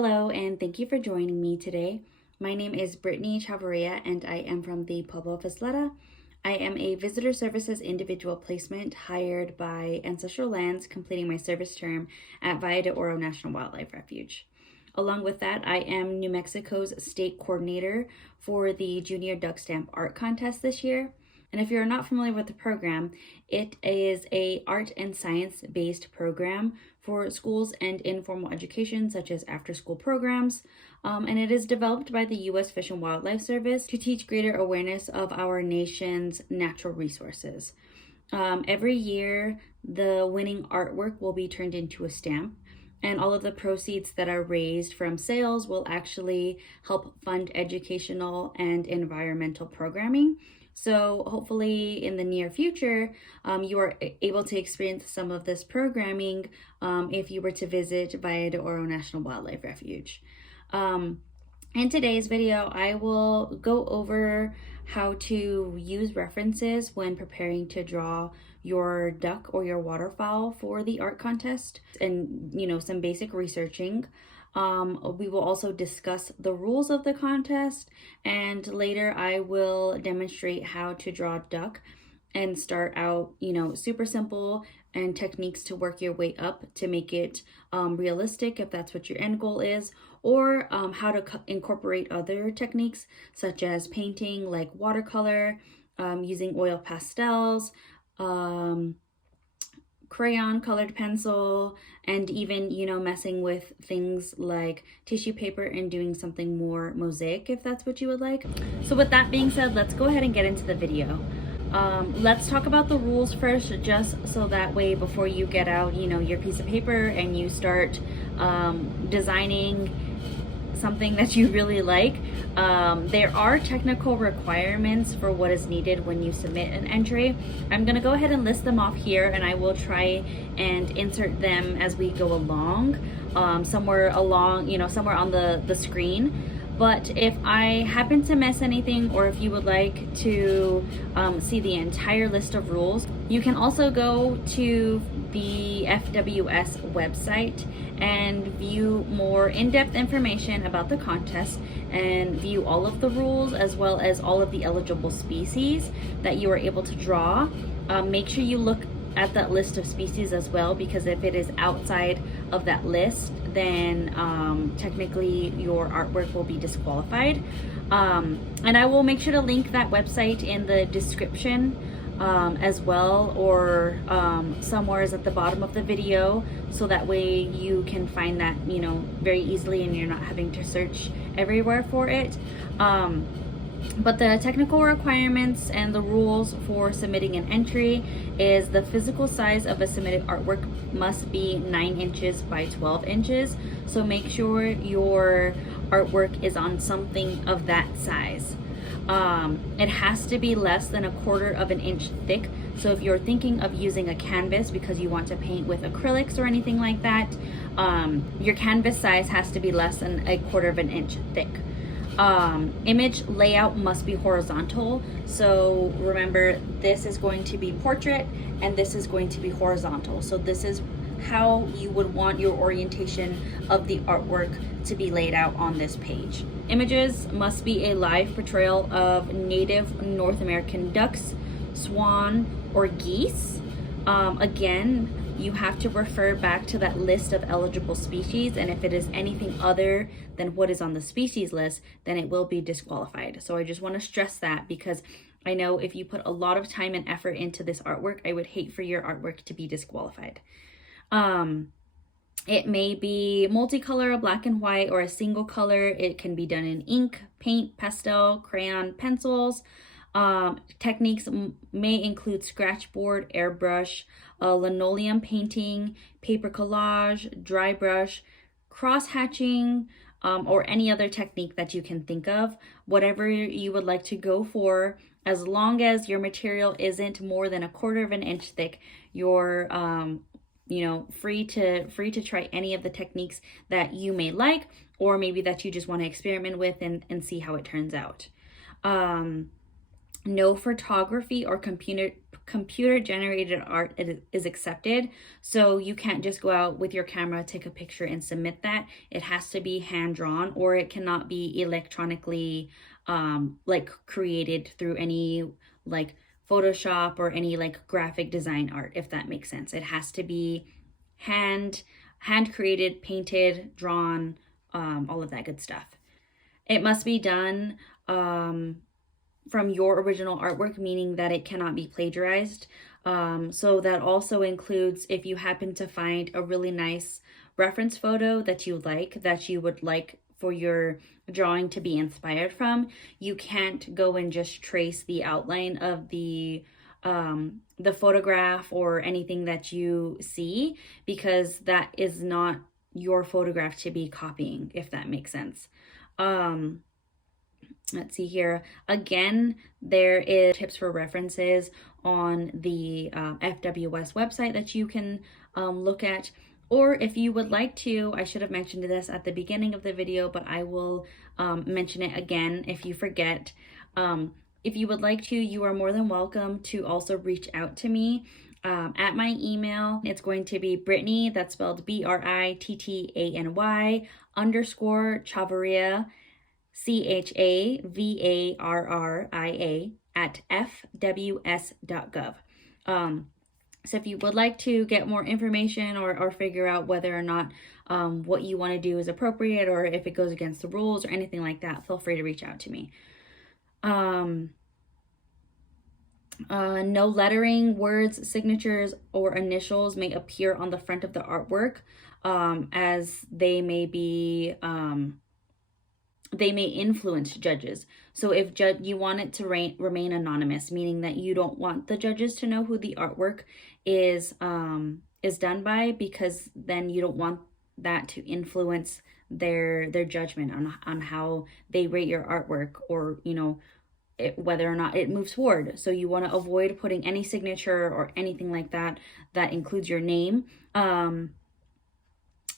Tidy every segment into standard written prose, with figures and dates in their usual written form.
Hello, and thank you for joining me today. My name is Brittany Chavarria, and I am from the Pueblo of Isleta. I am a visitor services individual placement hired by Ancestral Lands, completing my service term at Valle de Oro National Wildlife Refuge. Along with that, I am New Mexico's state coordinator for the Junior Duck Stamp Art Contest this year. And if you're not familiar with the program, it is a art and science-based program for schools and informal education, such as after-school programs. And it is developed by the U.S. Fish and Wildlife Service to teach greater awareness of our nation's natural resources. Every year, the winning artwork will be turned into a stamp, and all of the proceeds that are raised from sales will actually help fund educational and environmental programming. So hopefully in the near future, you are able to experience some of this programming if you were to visit Valle de Oro National Wildlife Refuge. In today's video, I will go over how to use references when preparing to draw your duck or your waterfowl for the art contest, and some basic researching. We will also discuss the rules of the contest, and later I will demonstrate how to draw a duck and start out, super simple, and techniques to work your way up to make it realistic if that's what your end goal is, or how to incorporate other techniques such as painting, like watercolor, using oil pastels, crayon, colored pencil, and even messing with things like tissue paper and doing something more mosaic if that's what you would like. So with that being said, let's go ahead and get into the video. Let's talk about the rules first, just so that way before you get out your piece of paper and you start designing something that you really like. There are technical requirements for what is needed when you submit an entry. I'm gonna go ahead and list them off here, and I will try and insert them as we go along, somewhere on the screen. But if I happen to miss anything, or if you would like to see the entire list of rules, you can also go to the FWS website and view more in-depth information about the contest and view all of the rules as well as all of the eligible species that you are able to draw. Make sure you look at that list of species as well, because if it is outside of that list, then technically your artwork will be disqualified. And I will make sure to link that website in the description as well, or somewhere is at the bottom of the video, so that way you can find that very easily and you're not having to search everywhere for it. But the technical requirements and the rules for submitting an entry is the physical size of a submitted artwork must be 9 inches by 12 inches. So make sure your artwork is on something of that size. It has to be less than 1/4 of an inch thick. So if you're thinking of using a canvas because you want to paint with acrylics or anything like that, your canvas size has to be less than 1/4 of an inch thick. Image layout must be horizontal. So remember, this is going to be portrait and this is going to be horizontal. So this is how you would want your orientation of the artwork to be laid out on this page. Images must be a live portrayal of native North American ducks, swan, or geese. Again, you have to refer back to that list of eligible species, and if it is anything other than what is on the species list, then it will be disqualified. So I just want to stress that, because I know if you put a lot of time and effort into this artwork, I would hate for your artwork to be disqualified. It may be multicolor, black and white, or a single color. It can be done in ink, paint, pastel, crayon, pencils. Techniques may include scratchboard, airbrush, linoleum painting, paper collage, dry brush, cross hatching, or any other technique that you can think of. Whatever you would like to go for, as long as your material isn't more than 1/4 of an inch thick, you're free to try any of the techniques that you may like, or maybe that you just want to experiment with and see how it turns out. No photography or computer generated art is accepted. So you can't just go out with your camera, take a picture and submit that. It has to be hand drawn, or it cannot be electronically like created through any like Photoshop or any like graphic design art, if that makes sense. It has to be hand created, painted, drawn, all of that good stuff. It must be done from your original artwork, meaning that it cannot be plagiarized. So that also includes if you happen to find a really nice reference photo that you would like for your drawing to be inspired from, you can't go and just trace the outline of the photograph or anything that you see, because that is not your photograph to be copying, if that makes sense. Let's see here. Again, there is tips for references on the FWS website that you can look at. Or if you would like to, I should have mentioned this at the beginning of the video, but I will mention it again if you forget. If you would like to, you are more than welcome to also reach out to me at my email. It's going to be Brittany, that's spelled BRITTANY _ Chavarria, CHAVARRIA at fws.gov. So if you would like to get more information or figure out whether or not what you want to do is appropriate, or if it goes against the rules or anything like that, feel free to reach out to me. No lettering, words, signatures, or initials may appear on the front of the artwork, as they may be they may influence judges. So if you want it to remain anonymous, meaning that you don't want the judges to know who the artwork is done by, because then you don't want that to influence their judgment on how they rate your artwork, or whether or not it moves forward. So you want to avoid putting any signature or anything like that that includes your name.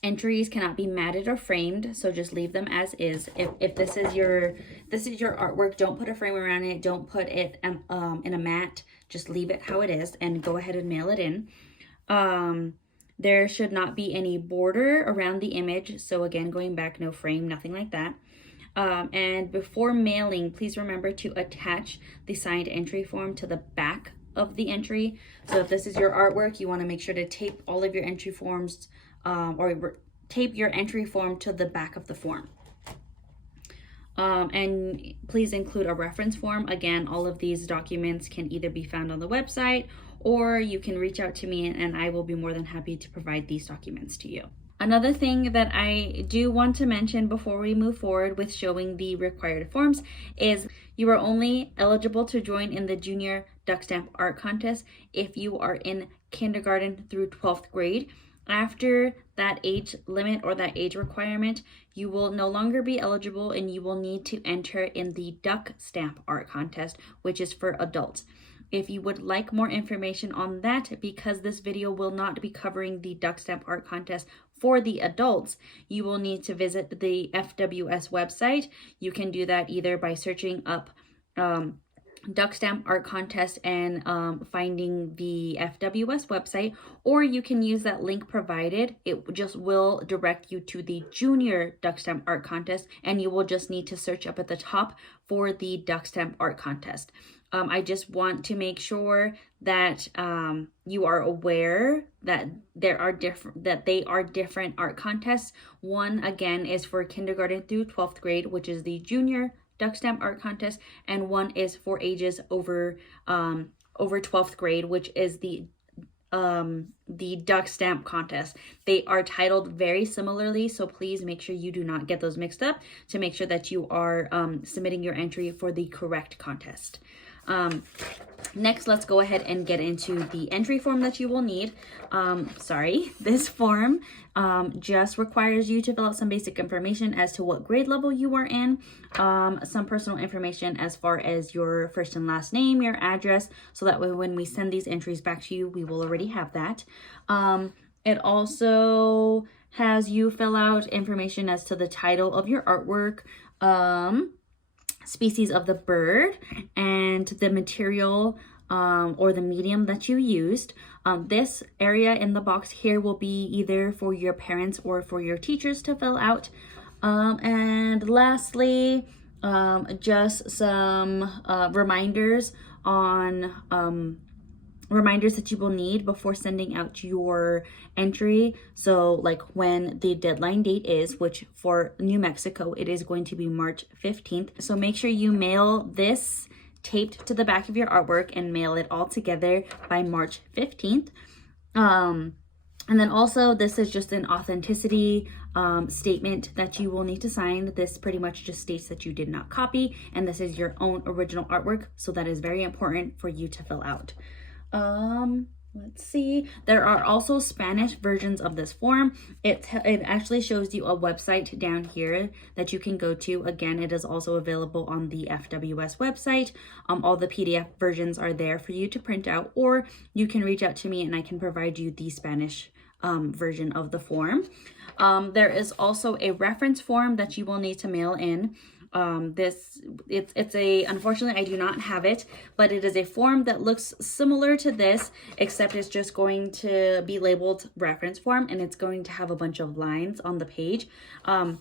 Entries cannot be matted or framed, so just leave them as is. If this is your artwork, don't put a frame around it, don't put it in a mat, just leave it how it is and go ahead and mail it in. There should not be any border around the image, so again, going back, no frame, nothing like that. And before mailing, please remember to attach the signed entry form to the back of the entry. So if this is your artwork, you want to make sure to tape all of your entry forms, or tape your entry form to the back of the form. And please include a reference form. Again, all of these documents can either be found on the website, or you can reach out to me and I will be more than happy to provide these documents to you. Another thing that I do want to mention before we move forward with showing the required forms is you are only eligible to join in the Junior Duck Stamp Art Contest if you are in kindergarten through 12th grade. After that age limit or that age requirement, you will no longer be eligible and you will need to enter in the Duck Stamp Art Contest, which is for adults. If you would like more information on that, because this video will not be covering the Duck Stamp Art Contest for the adults, you will need to visit the FWS website. You can do that either by searching up Duck Stamp Art Contest and finding the FWS website, or you can use that link provided. It just will direct you to the Junior Duck Stamp Art Contest, and you will just need to search up at the top for the Duck Stamp Art Contest. I just want to make sure that you are aware that they are different art contests. One, again, is for kindergarten through 12th grade, which is the Junior Duck Stamp Art Contest, and one is for ages over 12th grade, which is the Duck Stamp Contest. They are titled very similarly, so please make sure you do not get those mixed up to make sure that you are submitting your entry for the correct contest. Next, let's go ahead and get into the entry form that you will need. This form just requires you to fill out some basic information as to what grade level you are in, some personal information as far as your first and last name, your address, so that way when we send these entries back to you, we will already have that. It also has you fill out information as to the title of your artwork, species of the bird and the material or the medium that you used. This area in the box here will be either for your parents or for your teachers to fill out. And lastly, just some reminders that you will need before sending out your entry. So like when the deadline date is, which for New Mexico, it is going to be March 15th. So make sure you mail this taped to the back of your artwork and mail it all together by March 15th. And then also, this is just an authenticity statement that you will need to sign. This pretty much just states that you did not copy, and this is your own original artwork. So that is very important for you to fill out. Let's see. There are also Spanish versions of this form. It actually shows you a website down here that you can go to. Again, it is also available on the FWS website. All the PDF versions are there for you to print out, or you can reach out to me and I can provide you the Spanish version of the form. There is also a reference form that you will need to mail in. Unfortunately I do not have it, but it is a form that looks similar to this, except it's just going to be labeled reference form, and it's going to have a bunch of lines on the page. And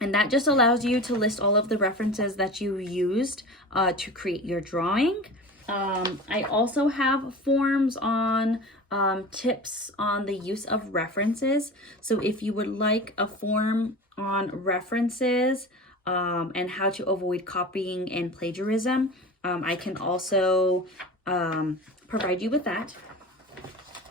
that just allows you to list all of the references that you used to create your drawing. I also have forms on tips on the use of references. So if you would like a form on references and how to avoid copying and plagiarism, I can also provide you with that.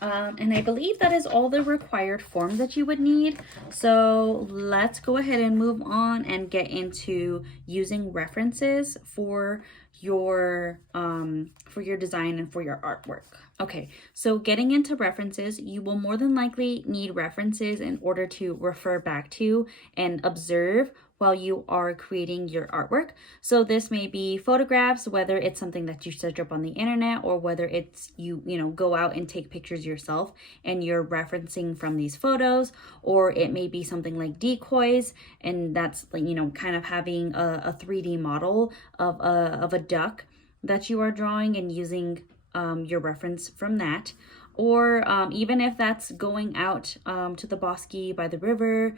And I believe that is all the required form that you would need. So let's go ahead and move on and get into using references for your design and for your artwork. Okay, so getting into references, you will more than likely need references in order to refer back to and observe while you are creating your artwork. So this may be photographs, whether it's something that you search up on the internet, or whether it's you go out and take pictures yourself and you're referencing from these photos, or it may be something like decoys, and that's like, kind of having a 3D model of a duck that you are drawing and using your reference from that. Or even if that's going out to the bosque by the river,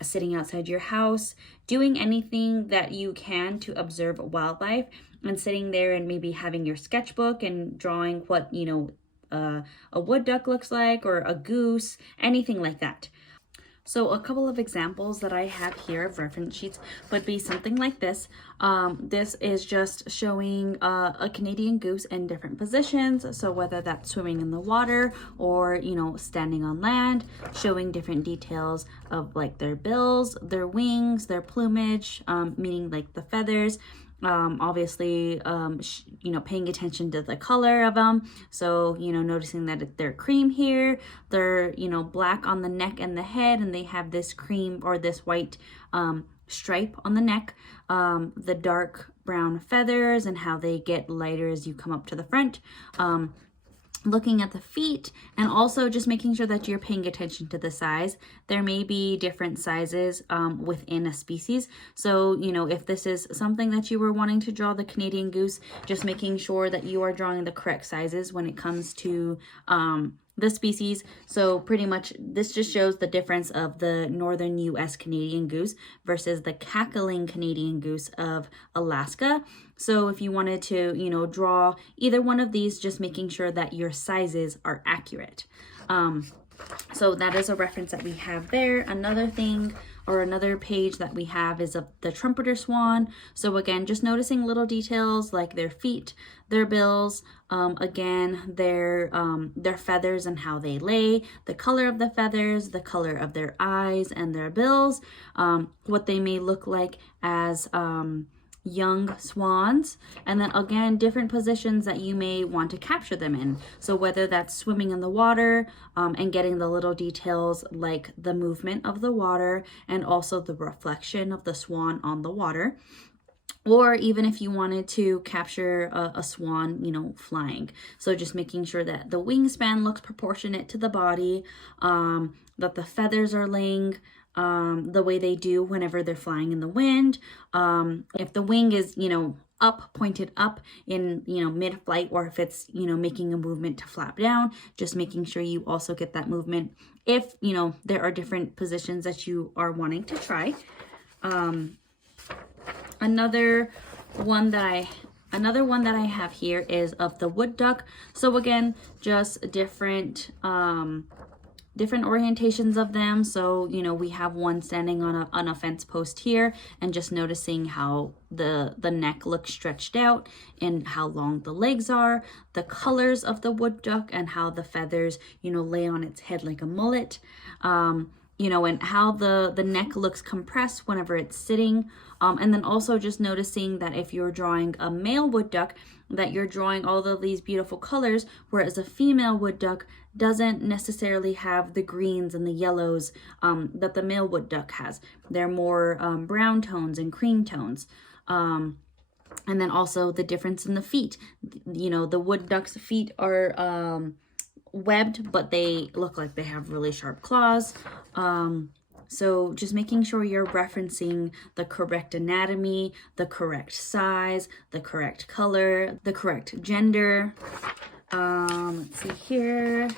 sitting outside your house, doing anything that you can to observe wildlife, and sitting there and maybe having your sketchbook and drawing what, a wood duck looks like, or a goose, anything like that. So a couple of examples that I have here of reference sheets would be something like this. This is just showing a Canadian goose in different positions. So whether that's swimming in the water or, standing on land, showing different details of like their bills, their wings, their plumage, meaning like the feathers. Obviously, paying attention to the color of them. So, noticing that they're cream here, they're, black on the neck and the head, and they have this cream or this white stripe on the neck, the dark brown feathers and how they get lighter as you come up to the front. Looking at the feet, and also just making sure that you're paying attention to the size. There may be different sizes within a species. So, if this is something that you were wanting to draw, the Canadian goose, just making sure that you are drawing the correct sizes when it comes to the species. So pretty much this just shows the difference of the northern US Canadian goose versus the cackling Canadian goose of Alaska. So if you wanted to, draw either one of these, just making sure that your sizes are accurate. So that is a reference that we have there. Another thing, or another page that we have, is of the Trumpeter Swan. So again, just noticing little details like their feet, their bills, again, their feathers and how they lay, the color of the feathers, the color of their eyes and their bills, what they may look like as young swans, and then again different positions that you may want to capture them in. So whether that's swimming in the water and getting the little details like the movement of the water and also the reflection of the swan on the water, or even if you wanted to capture a swan, flying. So just making sure that the wingspan looks proportionate to the body, that the feathers are laying the way they do whenever they're flying in the wind. If the wing is, you know, up, pointed up in, you know, mid-flight, or if it's, you know, making a movement to flap down, just making sure you also get that movement if, you know, there are different positions that you are wanting to try. Another one that I have here is of the wood duck. So again, just different orientations of them. So, you know, we have one standing on a fence post here, and just noticing how the neck looks stretched out and how long the legs are, the colors of the wood duck, and how the feathers, you know, lay on its head like a mullet. You know, and how the neck looks compressed whenever it's sitting. And then also just noticing that if you're drawing a male wood duck, that you're drawing all of these beautiful colors, whereas a female wood duck doesn't necessarily have the greens and the yellows that the male wood duck has. They're more brown tones and cream tones. And then also the difference in the feet. You know, the wood duck's feet are webbed, but they look like they have really sharp claws. So just making sure you're referencing the correct anatomy, the correct size, the correct color, the correct gender. Let's see here.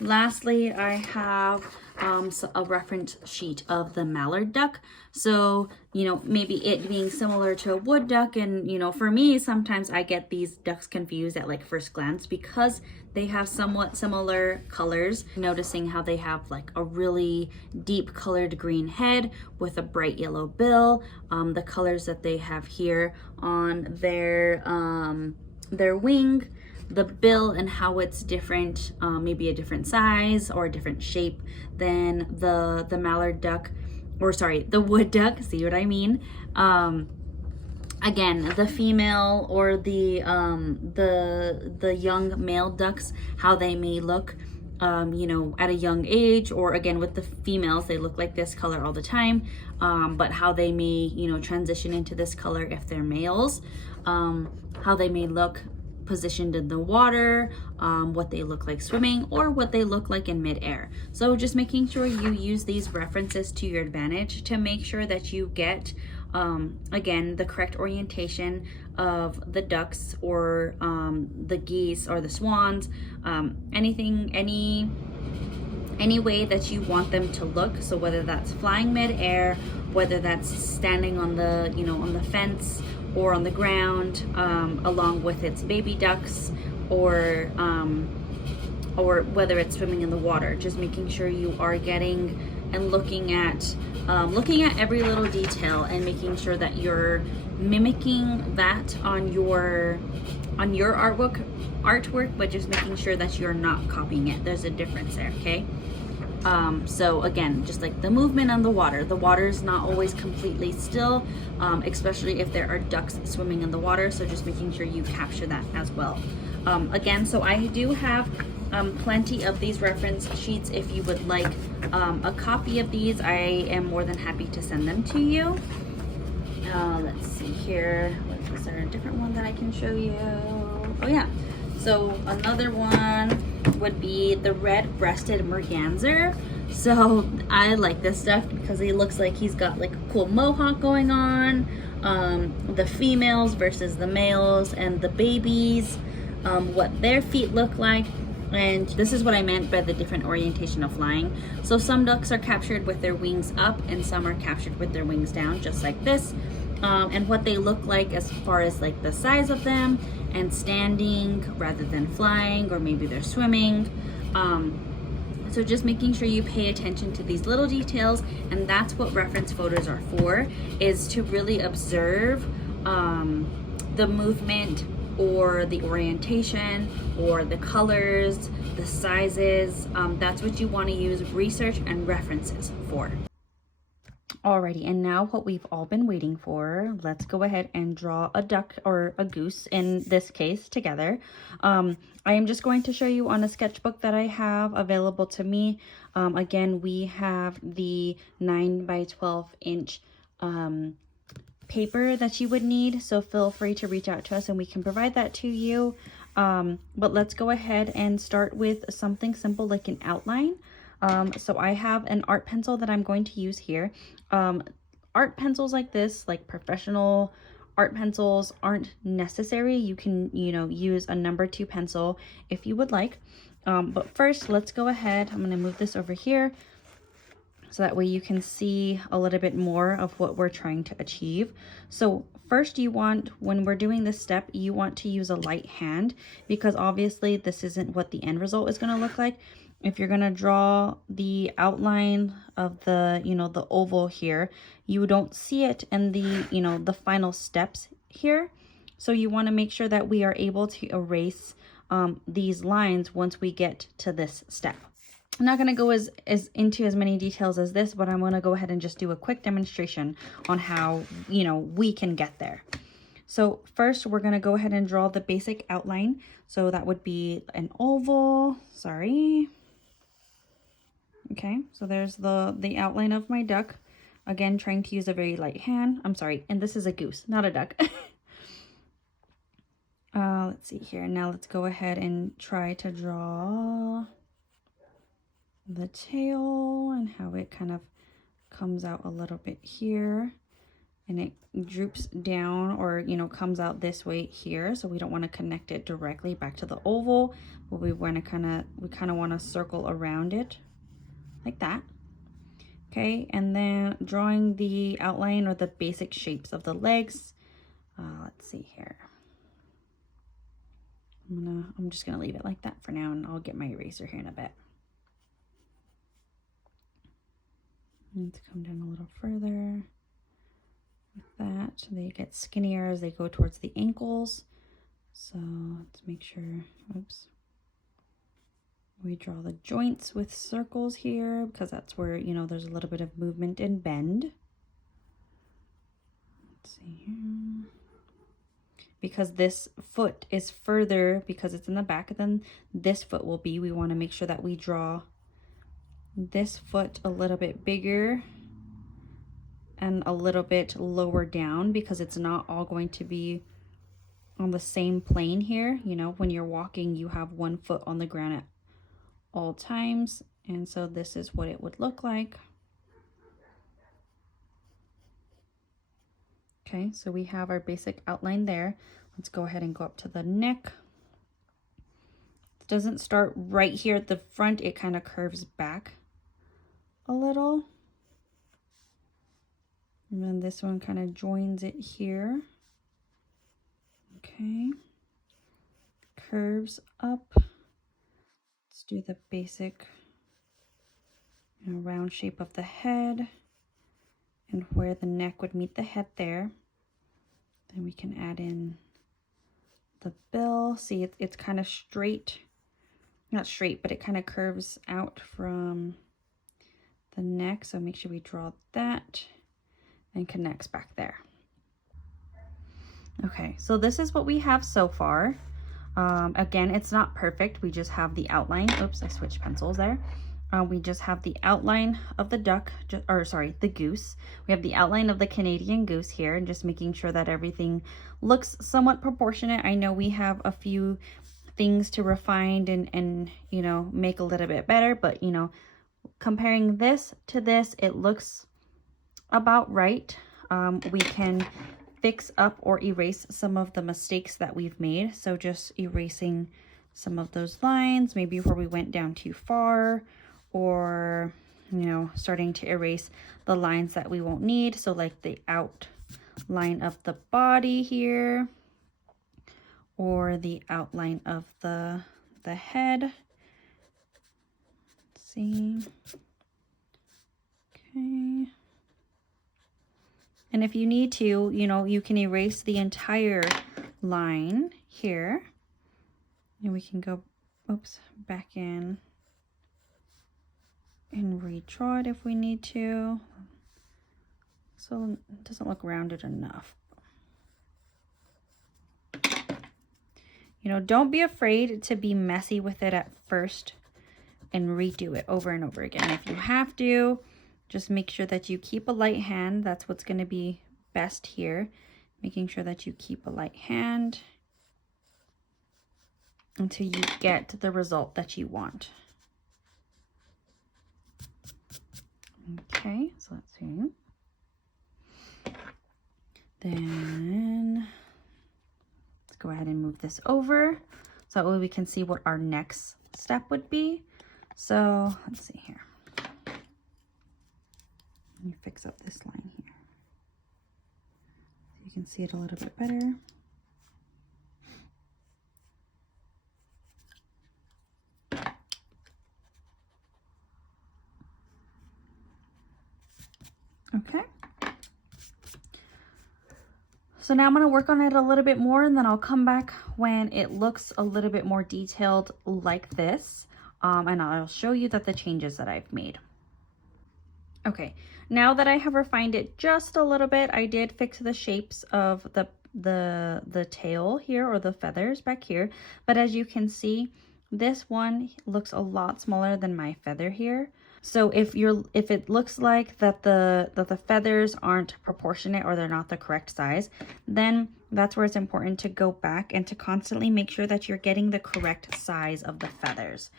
Lastly, I have a reference sheet of the mallard duck. So, you know, maybe it being similar to a wood duck, and, you know, for me, sometimes I get these ducks confused at like first glance because they have somewhat similar colors. Noticing how they have like a really deep colored green head with a bright yellow bill. The colors that they have here on their wing, the bill, and how it's different, maybe a different size or a different shape than the mallard duck, or sorry, the wood duck. See what I mean? Again, the female or the young male ducks, how they may look, you know, at a young age, or again with the females, they look like this color all the time, but how they may, you know, transition into this color if they're males, how they may look positioned in the water, what they look like swimming, or what they look like in midair. So just making sure you use these references to your advantage to make sure that you get, again, the correct orientation of the ducks, or the geese, or the swans, any way that you want them to look. So whether that's flying midair, whether that's standing on the, you know, on the fence or on the ground, along with its baby ducks, or whether it's swimming in the water. Just making sure you are getting and looking at every little detail, and making sure that you're mimicking that on your artwork, but just making sure that you're not copying it. There's a difference there, okay? So again, just like the movement on the water is not always completely still, especially if there are ducks swimming in the water. So just making sure you capture that as well. Again, so I do have plenty of these reference sheets. If you would like a copy of these, I am more than happy to send them to you. Let's see here. Is there a different one that I can show you? Oh yeah. So another one would be the red breasted merganser. So I like this stuff because he looks like he's got like a cool mohawk going on. The females versus the males, and the babies, what their feet look like. And this is what I meant by the different orientation of flying. So some ducks are captured with their wings up, and some are captured with their wings down, just like this. And what they look like as far as like the size of them, and standing rather than flying, or maybe they're swimming. So just making sure you pay attention to these little details, and that's what reference photos are for, is to really observe the movement, or the orientation, or the colors, the sizes. That's what you want to use research and references for. Alrighty, and now what we've all been waiting for, let's go ahead and draw a duck, or a goose in this case, together. I am just going to show you on a sketchbook that I have available to me. Again, we have the 9 by 12 inch paper that you would need, so feel free to reach out to us and we can provide that to you. But let's go ahead and start with something simple like an outline. So I have an art pencil that I'm going to use here. Art pencils like this, like professional art pencils, aren't necessary. You can, you know, use a number 2 pencil if you would like. But first, let's go ahead. I'm going to move this over here so that way you can see a little bit more of what we're trying to achieve. So first, you want, when we're doing this step, you want to use a light hand, because obviously this isn't what the end result is going to look like. If you're going to draw the outline of the, you know, the oval here, you don't see it in the, you know, the final steps here. So you want to make sure that we are able to erase these lines once we get to this step. I'm not going to go as into as many details as this, but I'm going to go ahead and just do a quick demonstration on how, you know, we can get there. So first, we're going to go ahead and draw the basic outline. So that would be an oval. Sorry. Okay, so there's the outline of my duck. Again, trying to use a very light hand. I'm sorry, and this is a goose, not a duck. Let's see here. Now let's go ahead and try to draw the tail and how it kind of comes out a little bit here, and it droops down, or, you know, comes out this way here. So we don't want to connect it directly back to the oval, but we want to kind of want to circle around it like that. Okay, and then drawing the outline or the basic shapes of the legs. Let's see here. I'm just gonna leave it like that for now, and I'll get my eraser here in a bit. Let's come down a little further with that. They get skinnier as they go towards the ankles. So let's make sure, oops. We draw the joints with circles here, because that's where, you know, there's a little bit of movement and bend. Let's see here. Because this foot is further, because it's in the back than this foot will be, we want to make sure that we draw this foot a little bit bigger and a little bit lower down, because it's not all going to be on the same plane here. You know, when you're walking, you have one foot on the ground at all times, and so this is what it would look like. Okay, so we have our basic outline there. Let's go ahead and go up to the neck. It doesn't start right here at the front, it kind of curves back a little, and then this one kind of joins it here. Okay, curves up. Let's do the basic, you know, round shape of the head, and where the neck would meet the head there. Then we can add in the bill. See, it's kind of straight, not straight, but it kind of curves out from the neck. So make sure we draw that and connects back there. Okay, so this is what we have so far. Again, it's not perfect. We just have the outline. Oops, I switched pencils there. We just have the outline of the duck, the goose. We have the outline of the Canadian goose here, and just making sure that everything looks somewhat proportionate. I know we have a few things to refine and you know, make a little bit better, but, you know, comparing this to this, it looks about right. We can fix up or erase some of the mistakes that we've made. So just erasing some of those lines, maybe where we went down too far, or, you know, starting to erase the lines that we won't need. So like the outline of the body here, or the outline of the head. Let's see. Okay. And if you need to, you know, you can erase the entire line here. And we can go, oops, back in and redraw it if we need to. So it doesn't look rounded enough. You know, don't be afraid to be messy with it at first and redo it over and over again. If you have to, just make sure that you keep a light hand. That's what's going to be best here. Making sure that you keep a light hand until you get the result that you want. Okay, so let's see. Then let's go ahead and move this over so that way we can see what our next step would be. So let's see here. Let me fix up this line here so you can see it a little bit better. Okay. So now I'm going to work on it a little bit more, and then I'll come back when it looks a little bit more detailed like this. And I'll show you the changes that I've made. Okay, now that I have refined it just a little bit, I did fix the shapes of the tail here, or the feathers back here. But as you can see, this one looks a lot smaller than my feather here. So if it looks like that the feathers aren't proportionate, or they're not the correct size, then that's where it's important to go back and to constantly make sure that you're getting the correct size of the feathers.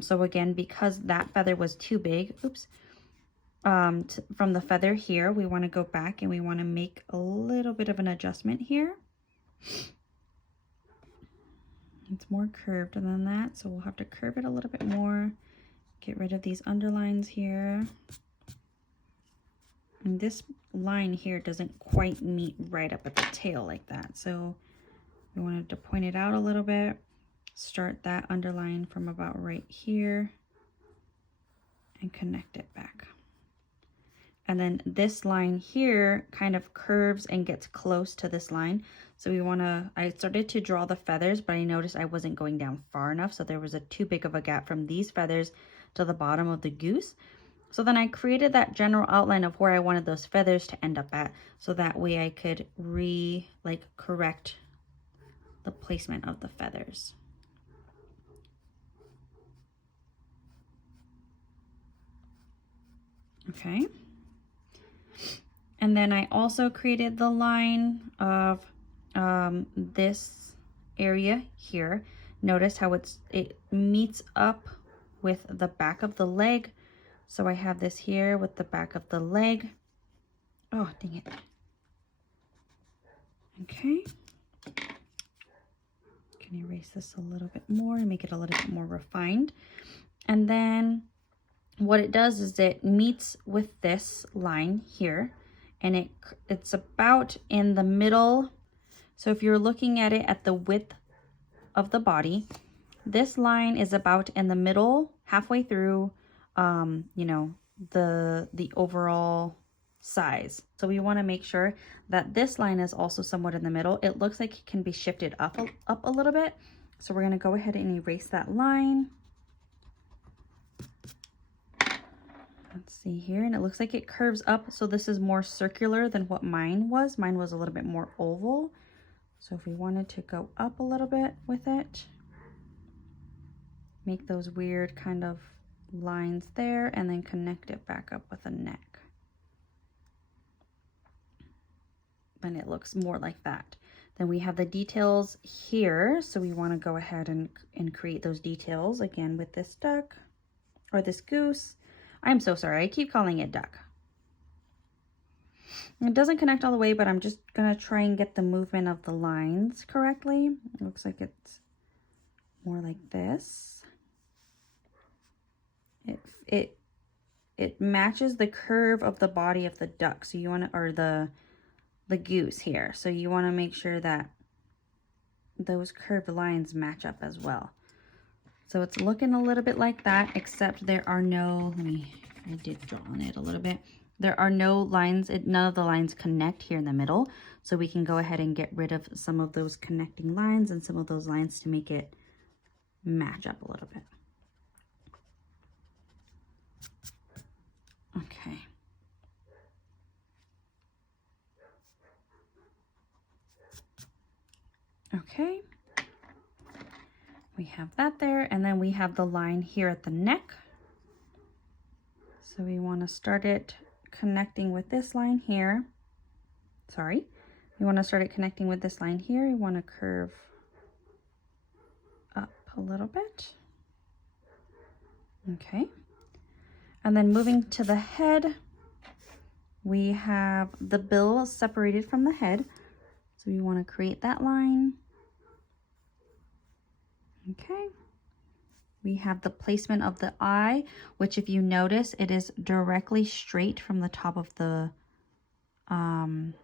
So again, because that feather was too big, oops, from the feather here, we want to go back and we want to make a little bit of an adjustment here. It's more curved than that, so we'll have to curve it a little bit more. Get rid of these underlines here. And this line here doesn't quite meet right up at the tail like that. So we wanted to point it out a little bit. Start that underline from about right here and connect it back. And then this line here kind of curves and gets close to this line. So we want to, I started to draw the feathers, but I noticed I wasn't going down far enough. So there was a too big of a gap from these feathers to the bottom of the goose. So then I created that general outline of where I wanted those feathers to end up at. So that way I could correct the placement of the feathers. Okay. And then I also created the line of this area here. Notice how it meets up with the back of the leg. So I have this here with the back of the leg. Oh, dang it. Okay. Can erase this a little bit more and make it a little bit more refined. And then what it does is it meets with this line here, and it's about in the middle. So if you're looking at it at the width of the body, this line is about in the middle, halfway through, you know, the overall size. So we want to make sure that this line is also somewhat in the middle. It looks like it can be shifted up a little bit. So we're going to go ahead and erase that line. Let's see here, and it looks like it curves up. So this is more circular than what mine was. Mine was a little bit more oval. So if we wanted to go up a little bit with it, make those weird kind of lines there, and then connect it back up with a neck. Then it looks more like that. Then we have the details here. So we want to go ahead and create those details again with this duck, or this goose. I'm so sorry, I keep calling it duck. It doesn't connect all the way, but I'm just gonna try and get the movement of the lines correctly. It looks like it's more like this. It matches the curve of the body of the duck. So you want to, or the goose here. So you want to make sure that those curved lines match up as well. So it's looking a little bit like that, except there are no, I did draw on it a little bit. There are no lines, none of the lines connect here in the middle. So we can go ahead and get rid of some of those connecting lines and some of those lines to make it match up a little bit. Okay. Okay. We have that there, and then we have the line here at the neck. So we want to start it connecting with this line here. Sorry. We want to start it connecting with this line here. We want to curve up a little bit. Okay. And then moving to the head, we have the bill separated from the head. So we want to create that line. Okay. We have the placement of the eye, which if you notice, it is directly straight from the top of the, from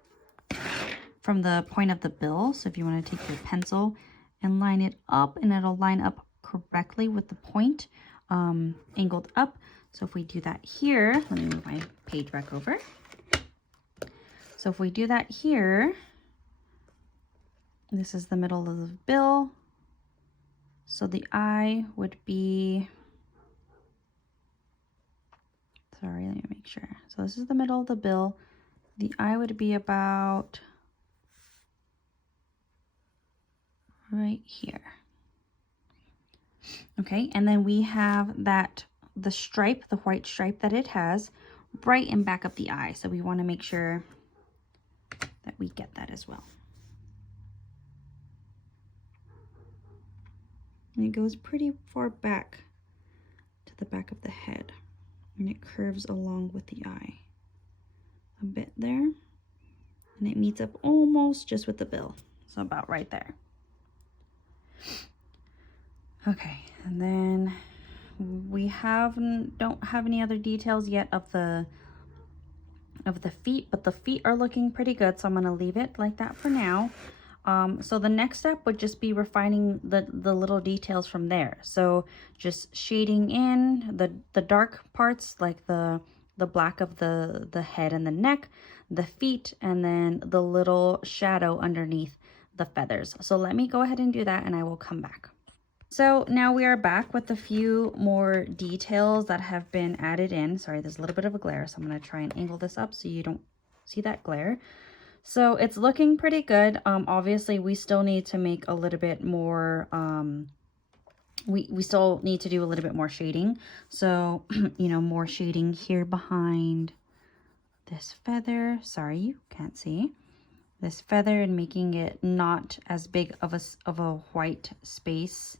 the point of the bill. So if you want to take your pencil and line it up, and it'll line up correctly with the point, angled up. So if we do that here, let me move my page back over. So if we do that here, this is the middle of the bill. So the eye would be, sorry, let me make sure. So this is the middle of the bill. The eye would be about right here. Okay, and then we have that, the stripe, the white stripe that it has right in back of the eye. So we want to make sure that we get that as well. And it goes pretty far back to the back of the head, and it curves along with the eye a bit there, and it meets up almost just with the bill, so about right there. Okay, and then we don't have any other details yet of the feet, but the feet are looking pretty good, so I'm going to leave it like that for now. So the next step would just be refining the little details from there. So just shading in the dark parts, like the black of the head and the neck, the feet, and then the little shadow underneath the feathers. So let me go ahead and do that, and I will come back. So now we are back with a few more details that have been added in. Sorry, there's a little bit of a glare, so I'm going to try and angle this up so you don't see that glare. So it's looking pretty good. Obviously, we still need to make a little bit more, we still need to do a little bit more shading. So, you know, more shading here behind this feather. Sorry, you can't see. This feather, and making it not as big of a white space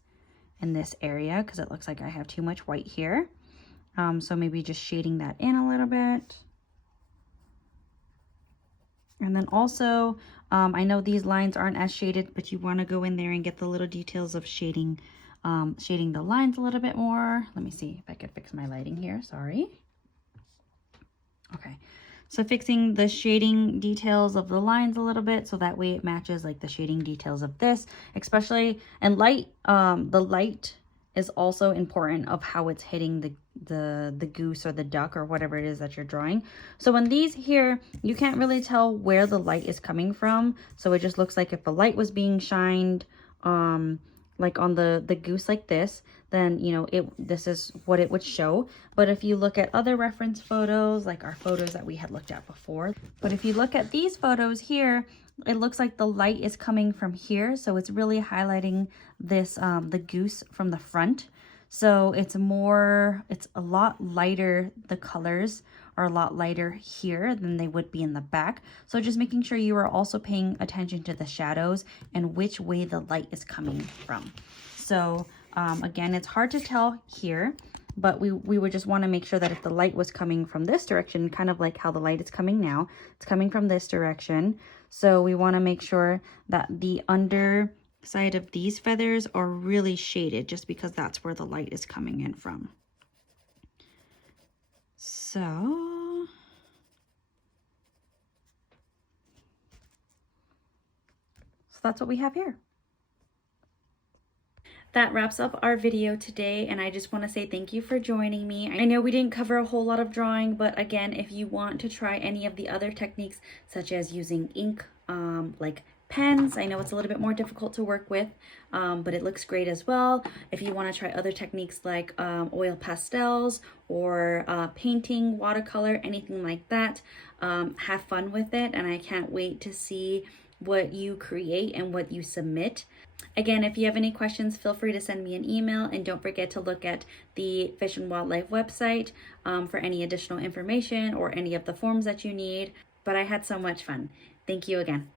in this area, because it looks like I have too much white here. So maybe just shading that in a little bit. And then also, I know these lines aren't as shaded, but you want to go in there and get the little details of shading, shading the lines a little bit more. Let me see if I could fix my lighting here. Sorry. Okay. So fixing the shading details of the lines a little bit, so that way it matches like the shading details of this, especially, and light, the light is also important of how it's hitting the goose or the duck or whatever it is that you're drawing. So in these here, you can't really tell where the light is coming from. So it just looks like if the light was being shined, like on the goose like this, then, you know, this is what it would show. But if you look at other reference photos, like our photos that we had looked at before, but if you look at these photos here, it looks like the light is coming from here. So it's really highlighting this, the goose from the front. So it's a lot lighter. The colors are a lot lighter here than they would be in the back. So just making sure you are also paying attention to the shadows and which way the light is coming from. So again, it's hard to tell here, but we would just want to make sure that if the light was coming from this direction, kind of like how the light is coming now, it's coming from this direction. So we want to make sure that the underside of these feathers are really shaded, just because that's where the light is coming in from. So that's what we have here. That wraps up our video today, and I just want to say thank you for joining me. I know we didn't cover a whole lot of drawing, but again, if you want to try any of the other techniques, such as using ink, like pens, I know it's a little bit more difficult to work with, but it looks great as well. If you want to try other techniques like oil pastels or painting, watercolor, anything like that, have fun with it, and I can't wait to see what you create and what you submit. Again, if you have any questions, feel free to send me an email, and don't forget to look at the Fish and Wildlife website for any additional information or any of the forms that you need. But I had so much fun. Thank you again.